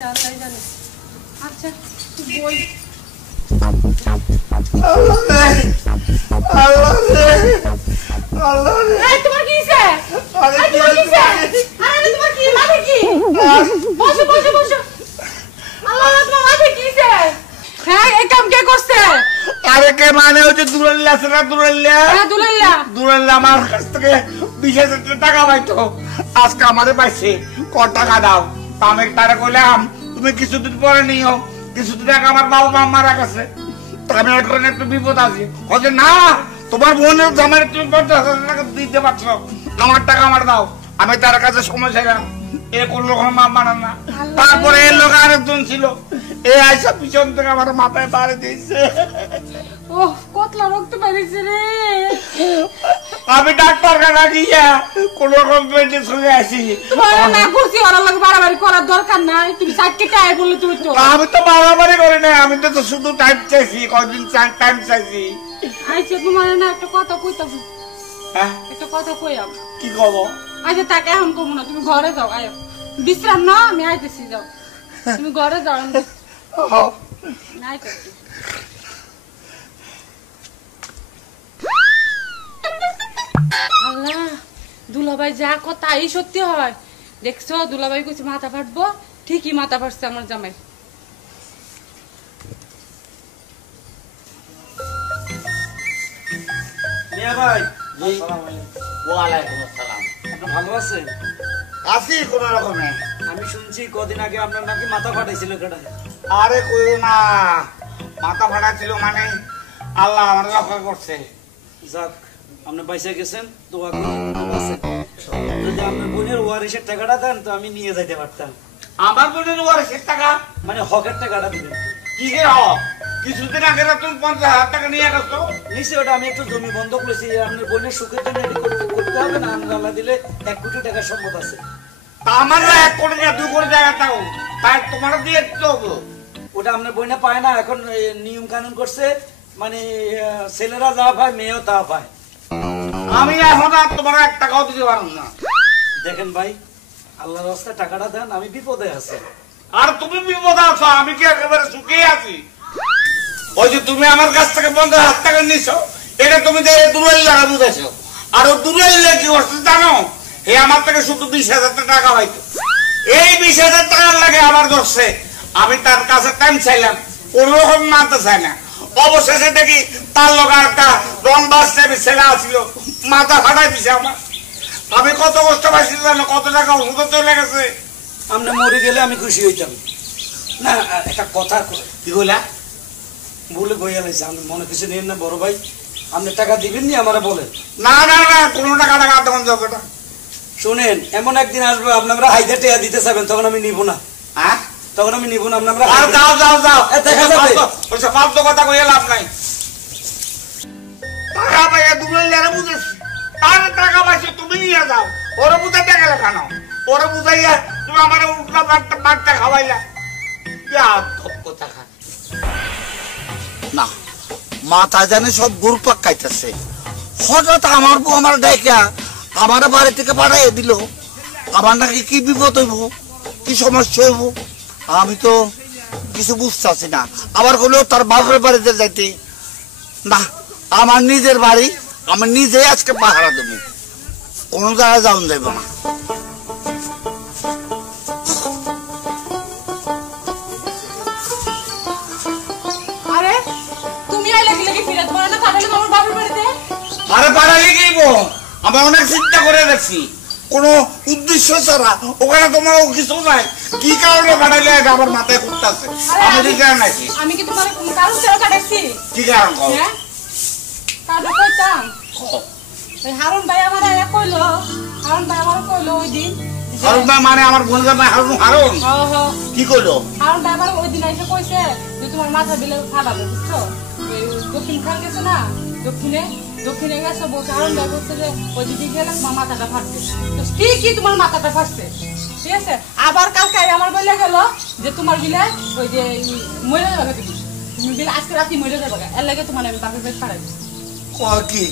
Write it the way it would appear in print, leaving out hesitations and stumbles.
আচ্ছা বই তোমার কি হইছে? তোমার কি হইছে? আরে তোমার কি মাথা কি? বসো বসো বসো। আল্লাহ তোমার মাথা কি হইছে? হ্যাঁ এই কাম কে করছে? আরে কে মানে হচ্ছে দুলাল্লাহ সেটা দুলাল্লাহ। হ্যাঁ দুলাল্লাহ। দুলাল্লাহ আমার কাছ থেকে 20,000 টাকা পাইতো, আজকে আমারে পাইছে। ক টাকা দাও? আমি তারে কইলাম তুমি কিছুদিন পরে নিও, কিছুদিন আগে আমার বাবা মা মারা গেছে, আমি এখন একটু বিপদ আছি। হচ্ছে না তোমার বোনের জামাই তুমি 50,000 টাকা দিতে পারছো, আমার টাকা আমার দাও। আমি তার কাছে সময় চাইলাম, এ কোন রকম মা মানান না। তারপরে এর লোক আরেকজন ছিল, এ আইসা পিছন থেকে আমার মাথায় বাড়ি দিয়েছে। ওহ কতলা রক্ত বেরিয়েছে রে। আমি ডাক্তার খানা গিয়া কোন রকম পেটে শুয়ে আসি। তোমার না করছি ওরা লাগে বাড়াবাড়ি করার দরকার নাই, তুমি সাইডকে টাই বললে তুমি তো। আমি তো বাড়াবাড়ি করি না, আমি তো শুধু টাইম চাইছি, কদিন টাইম চাইছি। আচ্ছা তোমার না একটা কথা কইতাম। হ্যাঁ একটা কথা কইয়াম। কি কব? আচ্ছা তাকে এখন কমু না, তুমি ঘরে যাও। আয় বিশ্রাম না, আমি আইতেছি, যাও তুমি ঘরে যাও। আইতেছি। আল্লাহ দুলাভাই যা কথা এই সত্যি হয়। দেখছো দুলাভাই কইছে মাথা ফাটবো, ঠিকই মাথা ফাটছে আমার জামাই। মিয়া ভাই, ওয়ালাইকুম আসসালাম। আপনি ভালো আছেন? আছি কোন রকমে। আমি শুনছি কদিন আগে আপনার নাকি মাথা ফাটাইছিল কেটা? আরে কইও না, মাথা ফাটা ছিল মানে আল্লাহ আমার রক্ষা করছে। যাক, আপনি পয়সা গেছেন, দোয়া করি ভালো আছেন। যদি আপনার বোনের ওয়ারিশের টাকাটা দেন তো আমি নিয়ে যাইতে পারতাম। আমার বোনের ওয়ারিশের টাকা মানে হকের টাকাটা দিবেন। কি রে হক? কিছুদিন আগে না তুমি 50,000 টাকা নিয়ে গেছো। নিশ্চয় ওটা আমি একটু জমি বন্ধক লইছি, আপনার বোনের সুখের জন্য এটি করতে হবে না। আমরা আল্লাহ দিলে 1 কোটি টাকার সম্পদ আছে। তা আমার 1 কোটি না 2 কোটি টাকা দাও, তাই তোমার দিয়ে দেবো। ওটা আপনার বোনে পায় না, এখন নিয়ম কানুন করছে, মানে ছেলেরা যা পায় মেয়েও তা পায়। আমি এখন আর তোমার 1 টাকাও দিতে পারবো না। দেখেন ভাই, আল্লাহর রাস্তায় টাকাটা দেন, আমি বিপদে আছি। আর তুমি বিপদ আছো, আমি কি একেবারে সুখে আছি? ওই যে তুমি আমার কাছ থেকে 50,000 টাকা নিছো, এটা তুমি যে দুলাল্লাহ বুঝাইছো। আর ও দুলাল্লাহ কি করছে জানো? হে আমার থেকে শুধু 20,000 টাকা পাইতো, এই 20,000 টাকার লাগে আমার ধরছে। আমি তার কাছে টাইম চাইলাম, কোন রকম মানতে চাই না। অবশেষে দেখি তার লোক একটা রং বাসছে ছেলে আসছিল, মাথা ফাটাই দিছে আমার। আমি কত কষ্ট পাইছি জানো, কত টাকা ওষুধ চলে গেছে। আমরা মরে গেলে আমি খুশি হইতাম না। একটা কথা কি বলা? বলে বইয়া লাইছে, আমি মনে কিছু নেন না বড় ভাই। আপনি টাকা দিবেন নি আমারে বলেন? না না না, কোনো টাকা টাকা তখন যাবে না। শুনেন, এমন একদিন আসবে আপনারা হাইদা টেয়া দিতে চাবেন, তখন আমি নিব না। হ্যাঁ তখন আমি নিব না। আপনারা আর যাও যাও যাও, দেখা যাবে। ওইসব ফালতু কথা কইয়া লাভ নাই। টাকা পাইয়া দুলাল্লাহ বুঝেছি, তার টাকা পাইছে তুমি নিয়ে যাও। ওরে বুঝাইতে গেলে কেন? ওরে বুঝাইয়া তুমি আমার উল্টা বাটটা খাওয়াইলা। কথা খা না, মাথা জানে সব গুরুপাক খাইতেছে। হঠাৎ আমার বউ আমার ডাইকা আমার বাড়ি থেকে পাঠাইয়া দিল। আমার নাকি কি বিপদ হইব, কি সমস্যা হইব, আমি তো কিছু বুঝতেছি না। আবার হলেও তার বাপের বাড়িতে যাইতে না, আমার নিজের বাড়ি, আমি নিজেই আজকে পাহারা দেবো, কোনো জায়গায় যাওয়া যাইব না। আরে তুমি আইলে কি লাগি ফিরে তোমার না কাটালে তোমার বাপের বাড়িতে? আরে পাড়ালে গেইব, আমি অনেক চিন্তা করে দেখছি, কোনো উদ্দেশ্য ছাড়া। ওখানে তোমার কিছু নাই, কি কারণে পাঠাইলে আমার মাথায় ঘুরতেছে। আমি রিটার্ন নাকি আমি কি তোমার কারণ ছাড়া কাটাইছি? কি কারণ কও? হ্যাঁ কাটা কইতাম। এই হারুন ভাই আমার আয়া কইলো, হারুন ভাই আমার কইলো ওই দিন। হারুন ভাই মানে আমার বোন জামাই হারুন। হারুন কি কইলো? হারুন ভাই আমার ওই দিন এসে কইছে যে তোমার মাথা বিলে ফাটাবে, বুঝছো? ওই দক্ষিণ খান গেছে না, দক্ষিণে গেছে বলছে। হারুন ভাই বলছে যে ওই দিদি গেলে তোমার মাথাটা ফাটবে। তো ঠিকই তোমার মাথাটা ফাটছে, ঠিক আছে। আবার কালকে আমার বলে গেল যে তোমার বিলে ওই যে মরে যাবে, তুমি বিলে আজকে রাতে মরে যাবে, এর লাগে তোমার আমি বাপের বাড়ি পাঠাই। কি